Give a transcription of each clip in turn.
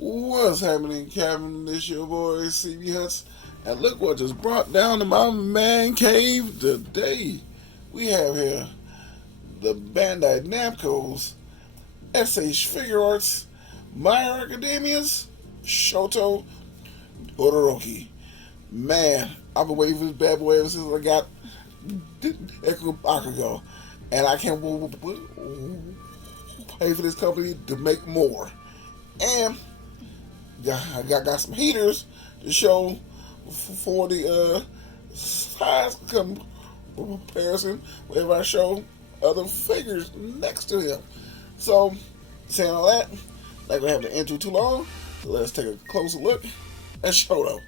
What's happening, Kevin? This your boy cbhunts, and look what just brought down to my man cave today. We have here the Bandai Namco's SH Figuarts, My Hero Academia's Shoto Todoroki. Man, I've been waiting for this bad boy ever since I got Echo Bakugo, and I can't pay for this company to make more. And I got some heaters to show for the size comparison whenever I show other figures next to him. So, saying all that, like we have the intro too long, so let's take a closer look at Shoto.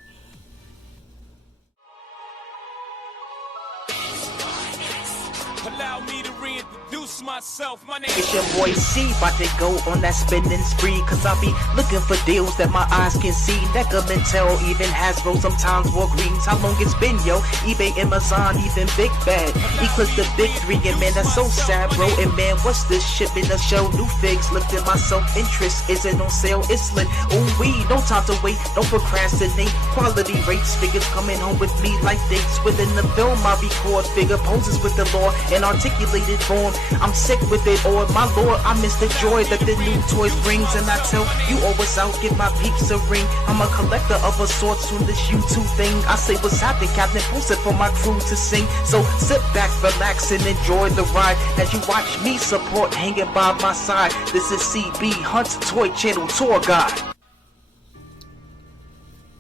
Allow me to reintroduce myself. My name It's your boy C, about to go on that spending spree. Cause I be looking for deals that my eyes can see. Necker, Mattel, even Hasbro, sometimes Walgreens. How long it's been, yo? eBay, Amazon, even Big Bad. Eclipse the big three, and man, that's so sad, bro. And man, what's this shit in the show? New figs, lifting my self-interest. Isn't on sale, it's lit. Ooh, we, no time to wait, don't procrastinate. Quality rates, figures coming home with me like dates. Within the film, I record figure poses with the law and articulated form. I'm sick with it, or my lord, I miss the joy that the new toys brings. And I tell you always out, give my peeps a ring. I'm a collector of a sort on this YouTube thing. I say what's happening, Captain, post it for my crew to sing. So sit back, relax, and enjoy the ride as you watch me support hanging by my side. This is CB Hunt's Toy Channel Tour Guide.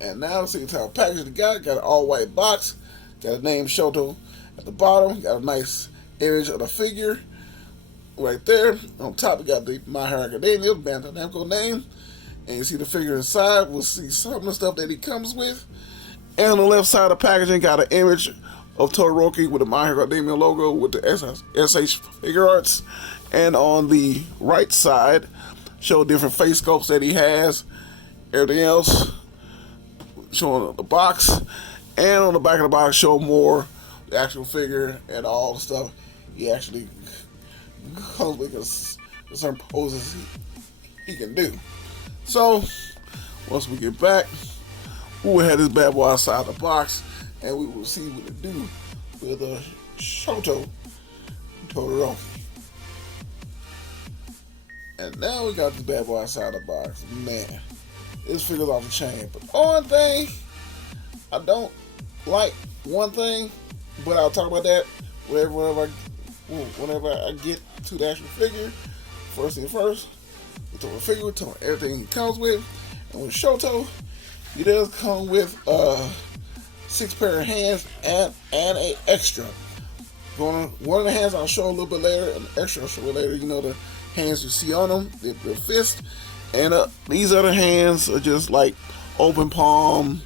And now see how package it got an all white box, got a name Shoto at the bottom, got a nice image of the figure right there. On top we got the My Hero Academia Bandai Namco name, and you see the figure inside. We'll see some of the stuff that he comes with. And on the left side of the packaging got an image of Todoroki with the My Hero Academia logo with the SH Figuarts. And on the right side show different face sculpts that he has, everything else showing the box. And on the back of the box show more the actual figure and all the stuff he actually comes with, because certain poses he can do. So once we get back, we will have this bad boy outside the box, and we will see what it do with Shoto Todoroki. And now we got this bad boy outside the box. Man, this figure's off the chain. But one thing I don't like, but I'll talk about that whenever I get to the actual figure. First thing first, we talk about figure, we talk about everything he comes with. And with Shoto, he does come with 6 pair of hands and an extra. One of the hands I'll show a little bit later, and the extra I'll show later. You know, the hands you see on them, the fist. And these other hands are just like open palm,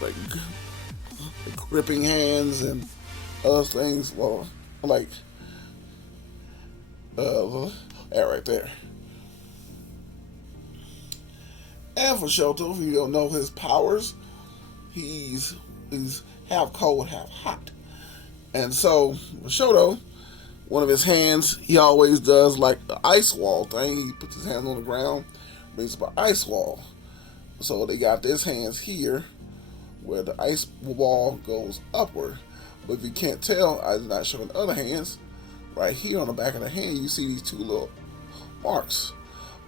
like gripping hands and other things, well, like that right there. And for Shoto, if you don't know his powers, he's half cold, half hot. And so with Shoto, one of his hands, he always does like the ice wall thing. He puts his hands on the ground, brings up an ice wall. So they got this hands here where the ice wall goes upward. But if you can't tell, I'm not showing the other hands. Right here on the back of the hand, you see these 2 little marks.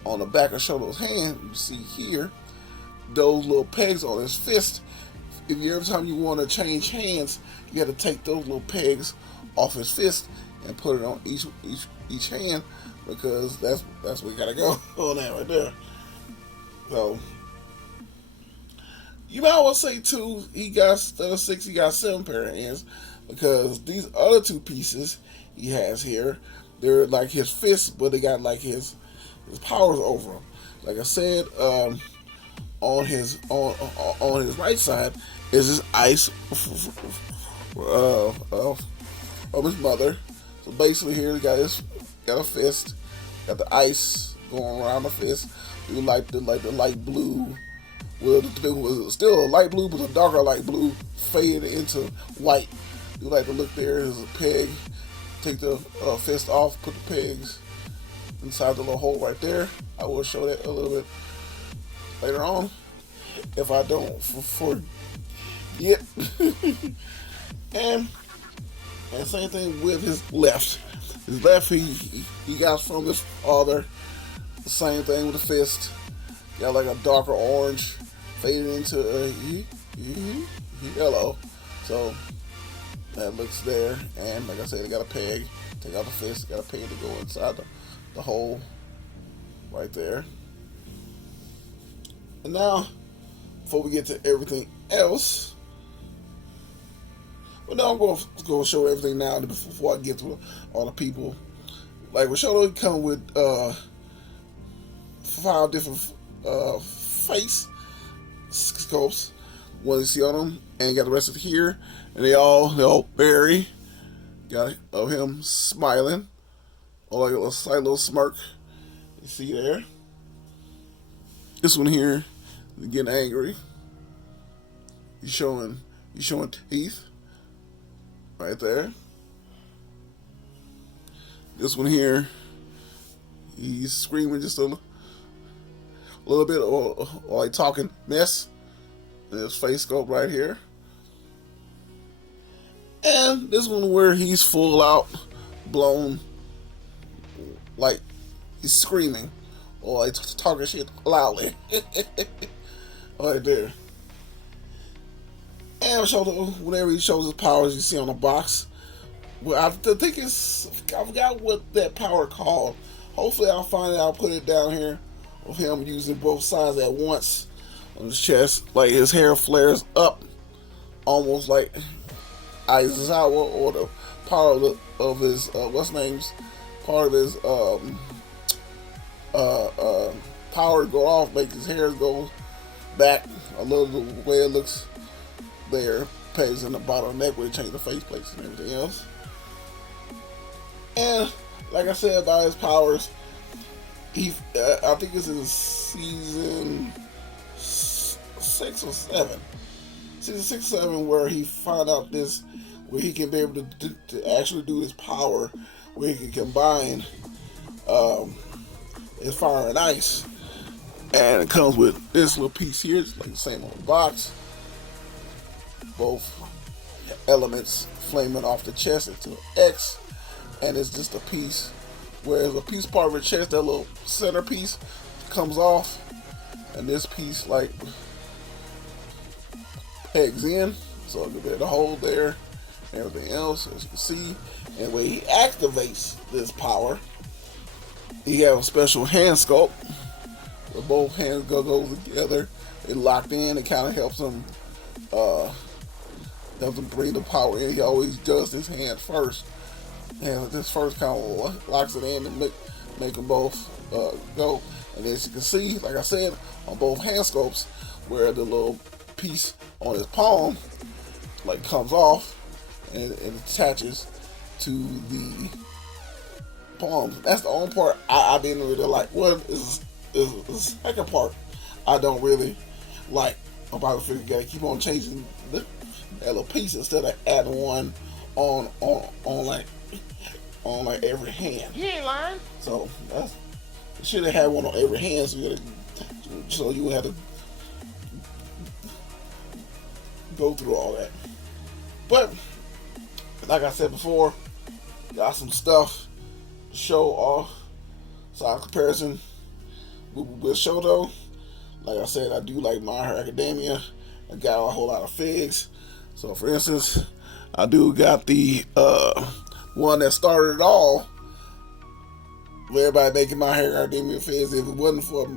On the back of Shoto's hand, you see here those little pegs on his fist. If you, every time you want to change hands, you have to take those little pegs off his fist and put it on each hand, because that's where you gotta go on that right there. So you might well say too, he got, instead of 6, he got 7 pair of hands, because these other 2 pieces he has here, they're like his fists, but they got like his powers over them. Like I said, on his right side is his ice of his mother. So basically here he got a fist, got the ice going around the fist. Do like the light blue. Well, it was still a light blue, but a darker light blue faded into white. You like to look there as a peg. Take the fist off, put the pegs inside the little hole right there. I will show that a little bit later on if I don't forget. and same thing with his left. His left, he got from his father. The same thing with the fist. Got like a darker orange, faded into a yellow. So that looks there. And like I said, they got a peg. Take out the fist. Got a peg to go inside the hole right there. And now, before we get to everything else, well, now I'm going to show everything now before I get to all the people. Like with Shoto, he come with 5 different face sculpts. One you see on them, and you got the rest of it here, and they all vary. Got it of him smiling, or like a slight little smirk. You see there. This one here, getting angry. He's showing teeth. Right there. This one here, he's screaming just a little bit, or like talking mess. And his face sculpt right here. And this one where he's full out blown, like he's screaming or like talking shit loudly. Right there. And Shoto, whenever he shows his powers, you see on the box. Well, I think I forgot what that power called. Hopefully, I'll find it. I'll put it down here of him using both sides at once on his chest. Like his hair flares up, almost like Aizawa, or the power of his what's name's part of his power go off, make his hair go back a little the way it looks there, pays in the bottom of the neck where they change the face plates and everything else. And like I said about his powers, I think it's in season 6 or 7. Season 6 or 7 where he found out this, where he can be able to actually do his power, where he can combine his fire and ice. And it comes with this little piece here, it's like the same on the box. Both elements flaming off the chest into an X, and it's just a piece. Whereas a piece part of the chest, that little center piece comes off, and this piece like pegs in, so it can be the hole there, and everything else, as you can see. And when he activates this power, he has a special hand sculpt where both hands go together. They locked in. It kind of helps him bring the power in. He always does his hand first, and this first kind of locks it in and make them both go. And as you can see, like I said, on both hand sculpts, where the little piece on his palm like comes off and it attaches to the palms. That's the only part I didn't really like. What is the second part I don't really like about the figure. You gotta keep on changing that little piece instead of adding one on like every hand. You ain't lying. So you should have had one on every hand, so you would have to go through all that. But like I said before, got some stuff to show off. Size comparison with Shoto. Like I said, I do like My Hero Academia. I got a whole lot of figs. So for instance, I do got the one that started it all. With everybody making My Hero Academia figs. If it wasn't for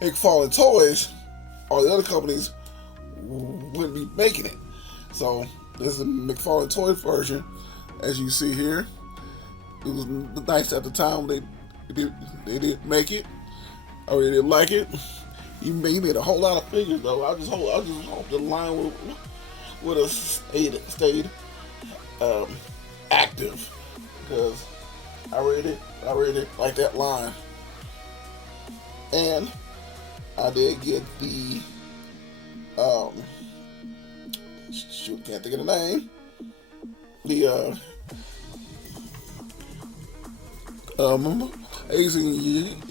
McFarlane Toys, all the other companies wouldn't be making it. So this is the McFarlane Toys version, as you see here. It was nice at the time they didn't make it. I really didn't like it. He made a whole lot of figures though. I just hope the line would have stayed active, because I really like that line. And I did get the can't think of the name. The amazing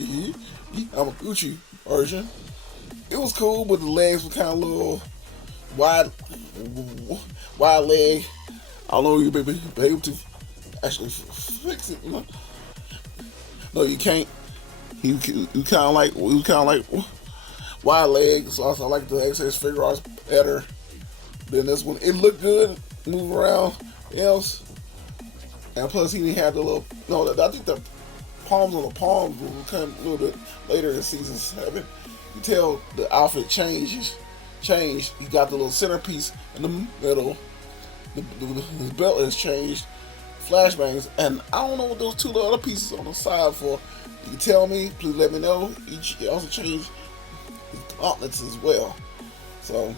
Gucci version. It was cool, but the legs were kind of a little wide leg. I don't know if you'll be able to actually fix it. No, you can't. You kind of like wide legs. So I like the XS Figuarts better than this one. It looked good, move around else, and plus he didn't have the little. No, I think the palms on the palms will come a little bit later in season 7. You tell the outfit changed. He got the little centerpiece in the middle. His belt has changed. Flashbangs, and I don't know what those 2 little other pieces on the side for. You can tell me, please let me know. He also changed his gauntlets as well. So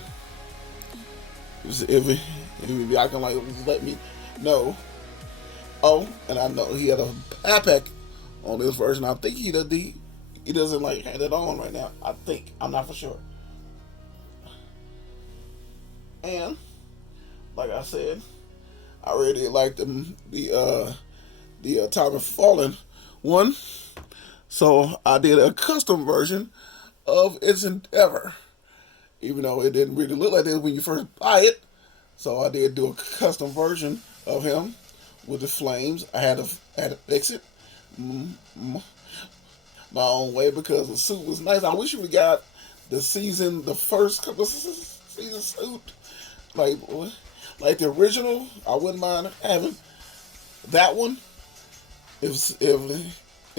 if y'all can like let me know. Oh, and I know he had a backpack on this version. I think he doesn't like have it on right now. I think, I'm not for sure. And like I said, I really liked the Time of Fallen one, so I did a custom version of its Endeavor, even though it didn't really look like this when you first buy it. So I did do a custom version of him with the flames. I had to fix it my own way because the suit was nice. I wish we got the first couple of season suit, like the original. I wouldn't mind having that one. If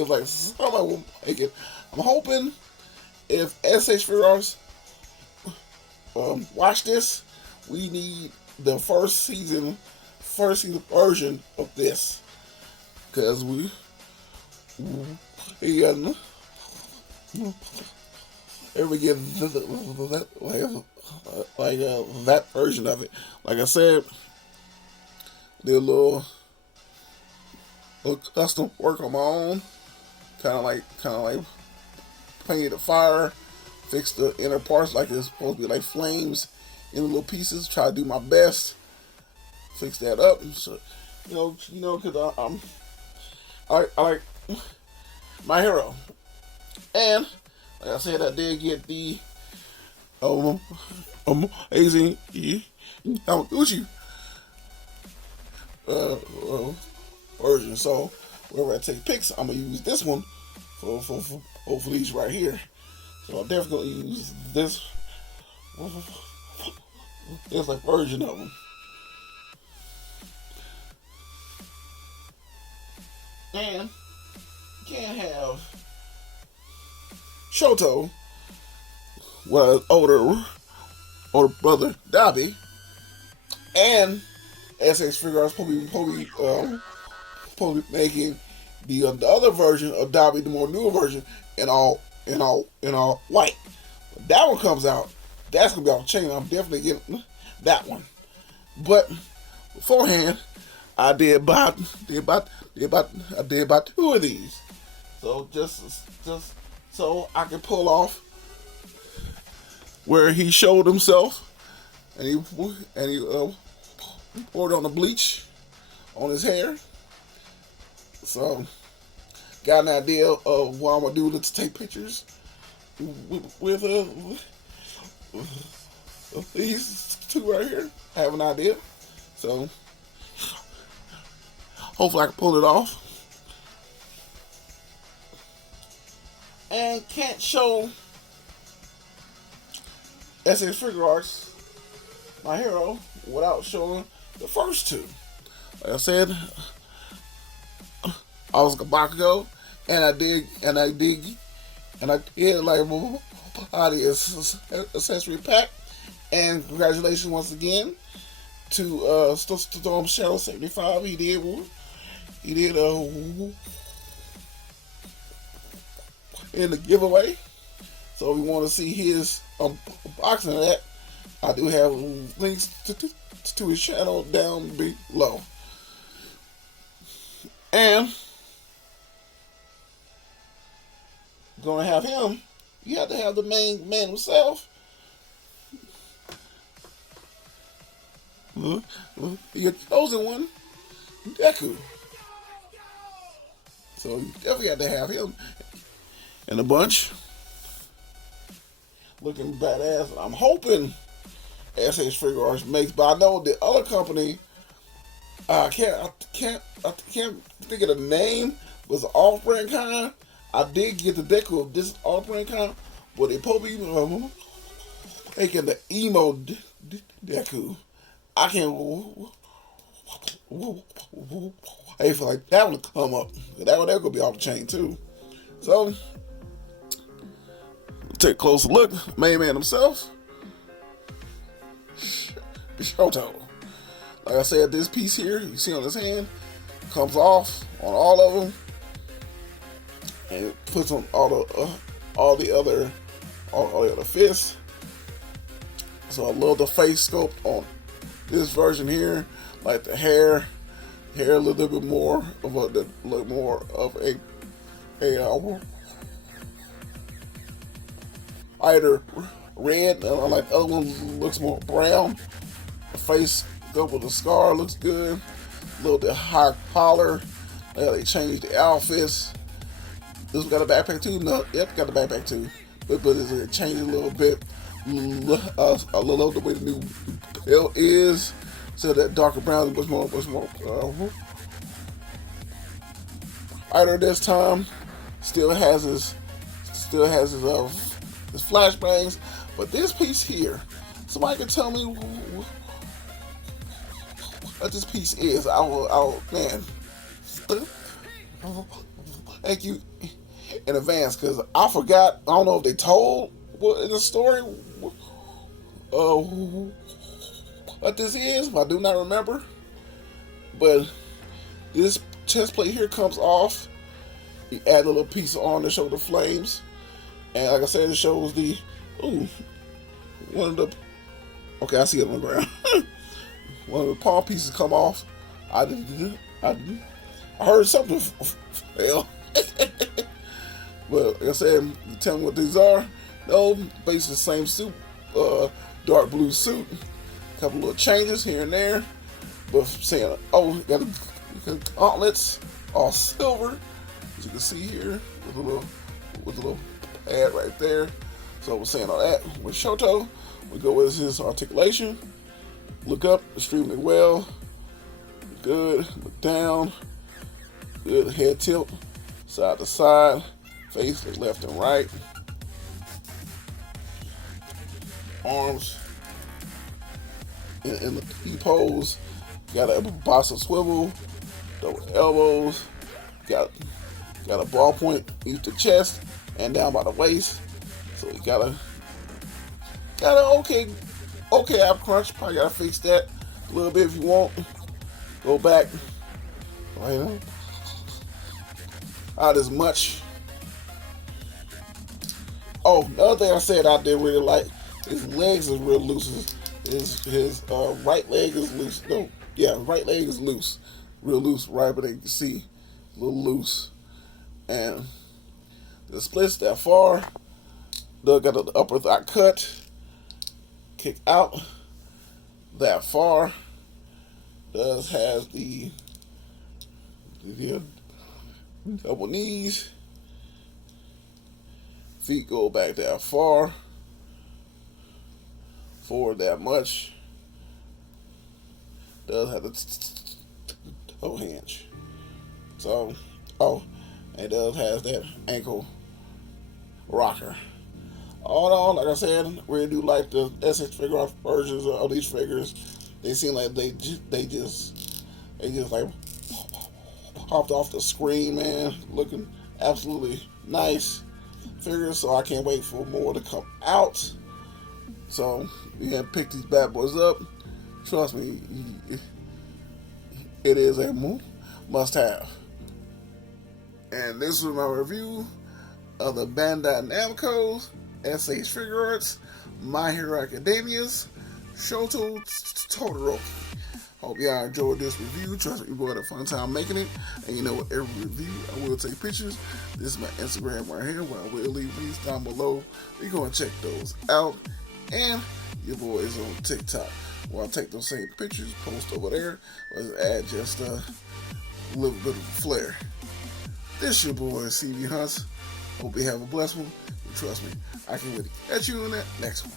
like somebody will make it. I'm hoping if SH Figuarts watch this, we need the first season version of this, because we get that version of it. Like I said, did a little custom work on my own, kind of like painted the fire, fixed the inner parts like it's supposed to be like flames in little pieces. Try to do my best, fix that up. So, because I like my hero, and like I said, I did get the amazing Gucci version. So whenever I take pics, I'm gonna use this one for hopefully these right here. So I'm definitely gonna use this like version of them. And you can't have Shoto, well, older brother Dabi, and SX Figuarts probably making the other version of Dabi, the more newer version, in all white. When that one comes out, that's gonna be off the chain. I'm definitely getting that one. But beforehand, I did about 2 of these. So just so I can pull off where he showed himself and he poured on the bleach on his hair. So got an idea of what I'm gonna do to take pictures with these 2 right here. I have an idea. So hopefully I can pull it off. And can't show SAG Figuarts, my hero, without showing the first 2. Like I said, I was Gabakugo, and I did like body accessory pack. And congratulations once again to Storm Shadow 75. He did in the giveaway. So if you want to see his unboxing of that, I do have links to his channel down below. And gonna have him. You have to have the main man himself. Your chosen one, Deku. So you definitely had to have him in a bunch. Looking badass. I'm hoping SAG Figuarts makes, but I know the other company, I can't think of the name, was an off-brand kind. I did get the deco of this off-brand kind, but they probably making the emo deku. I can't. I feel like that one to come up. That one gonna be off the chain too. So take a closer look. Main man himself, Shoto. Like I said, this piece here you see on his hand comes off on all of them, and it puts on all the other fists. So I love the face sculpt on this version here, like the hair a little bit more of a either red, like the other one looks more brown. The face up with the scar looks good. A little bit high collar. They changed the outfits. This one got a backpack too. No, yep, got a backpack too. But it changed a little bit. A little the way the new belt is. So that darker brown is much more lighter this time. Still has his flashbangs, but this piece here, somebody can tell me what this piece is. I will, man. Thank you in advance, because I forgot. I don't know if they told in the story what this is. I do not remember. But this chest plate here comes off. You add a little piece on to show the flames. And like I said, it shows the, one of the, okay, I see it on the ground. One of the palm pieces come off. I heard something fail. But like I said, you tell me what these are. No, basically the same suit, dark blue suit. A couple little changes here and there. But saying, got the gauntlets, all silver, as you can see here, with a little pad right there. So we're saying all that. With Shoto, we go with his articulation. Look up extremely well. Good. Look down. Good head tilt. Side to side. Face look left and right. Arms in the P pose. Got a box of swivel. Double elbows. Got a ball point each the chest and down by the waist. So we got a okay ab crunch. Probably gotta fix that a little bit if you want. Go back. Not as much. Oh, another thing I said I did really like, his legs is real loose. His right leg is loose. No, yeah, right leg is loose. Real loose, right, but you can see a little loose. And the splits that far. Doug got an upper thigh cut. Kick out that far. Does has the double knees. Feet go back that far. Forward that much. Does have the toe hinge. So, and does has that ankle rocker. All in all, like I said, really do like the SAG Figuarts versions of these figures. They seem like they just like popped off the screen, man. Looking absolutely nice figures. So I can't wait for more to come out. So we have picked these bad boys up. Trust me, it is a must-have. And this was my review of the Bandai Namco's SAG Figuarts, My Hero Academia's Shoto Todoroki. Hope y'all enjoyed this review. Trust me, you had a fun time making it. And you know what, every review I will take pictures. This is my Instagram right here, where I will leave links down below. You go and check those out. And your boy is on TikTok, where I take those same pictures, post over there, or add just a little bit of flair. This your boy, CB Hunts. Hope you have a blessed one. And trust me, I can really catch you on that next one.